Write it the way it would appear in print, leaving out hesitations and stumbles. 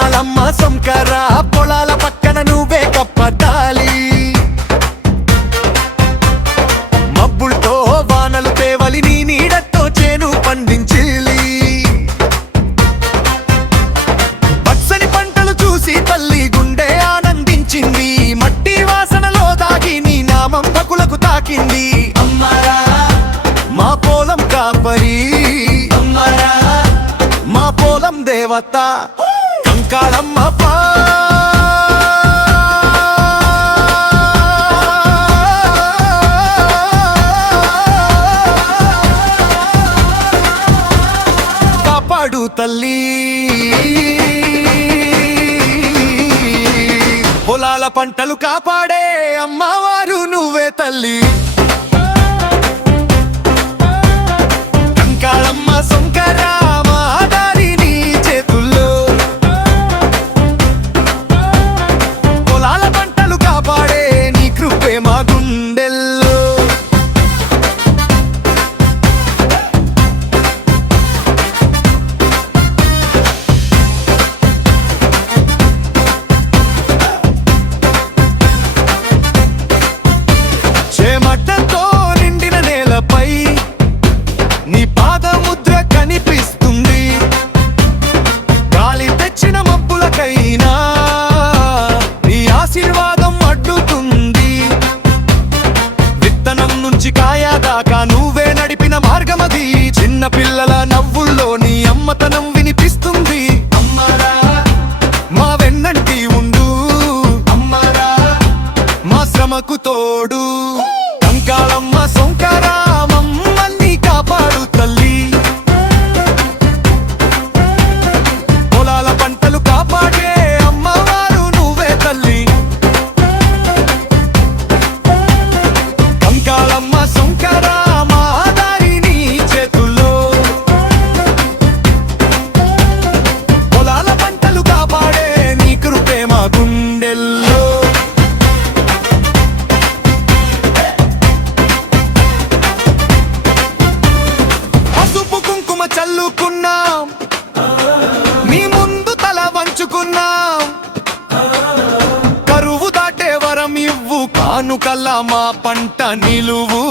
కంకాళమ్మ సొంకర పొలాల పక్కన నువ్వే కప్పటాలి మబ్బులతో వానలు తేవలి నీ నీడతో చేను పండించిలి పచ్చని పంటలు చూసి తల్లి గుండె ఆనందించింది మట్టి వాసనలో దాగి నీ నామం పకులకు తాకింది అమ్మరా మా పొలం కాపరి అమ్మరా మా పొలం దేవత కంకాళమ్మ కాపాడు తల్లి పొలాల పంటలు కాపాడే అమ్మవారు నువ్వే తల్లి కంకాళమ్మ సొంకర మా దారి నీ చేతుల్లో పొలాల పంటలు కాపాడే నీ కృపే మా గుండెల్లో చేమట్టతో నిండిన నేలపై నీ పాదముద్ర కనిపిస్తుంది గాలి తెచ్చిన మబ్బులకైనా నీ ఆశీర్వాదం అడ్డుతుంది విత్తనం నుంచి కాయ దాకా నువ్వే నడిపిన మార్గమది చిన్న పిల్లల నవ్వుల్లో నీ అమ్మతనం వినిపిస్తుంది అమ్మరా మా వెన్నంటి ఉండు అమ్మరా మా శ్రమకు తోడు కంకాళమ్మ సొంకర మమ్మల్ని కాపాడు తల్లి పొలాల పంటలు కాపాడే అమ్మవారు నువ్వే తల్లి కంకాళమ్మ సొంకర మా దారి నీ చేతుల్లో పొలాల పంటలు కాపాడే నీ కృపే మా గుండెల్లో పసుపు కుంకుమ చల్లుకున్నాం నీ ముందు తల వంచుకున్నాం కరువు దాటే వరం ఇవ్వు కానుకల్లా మా పంట నిలువు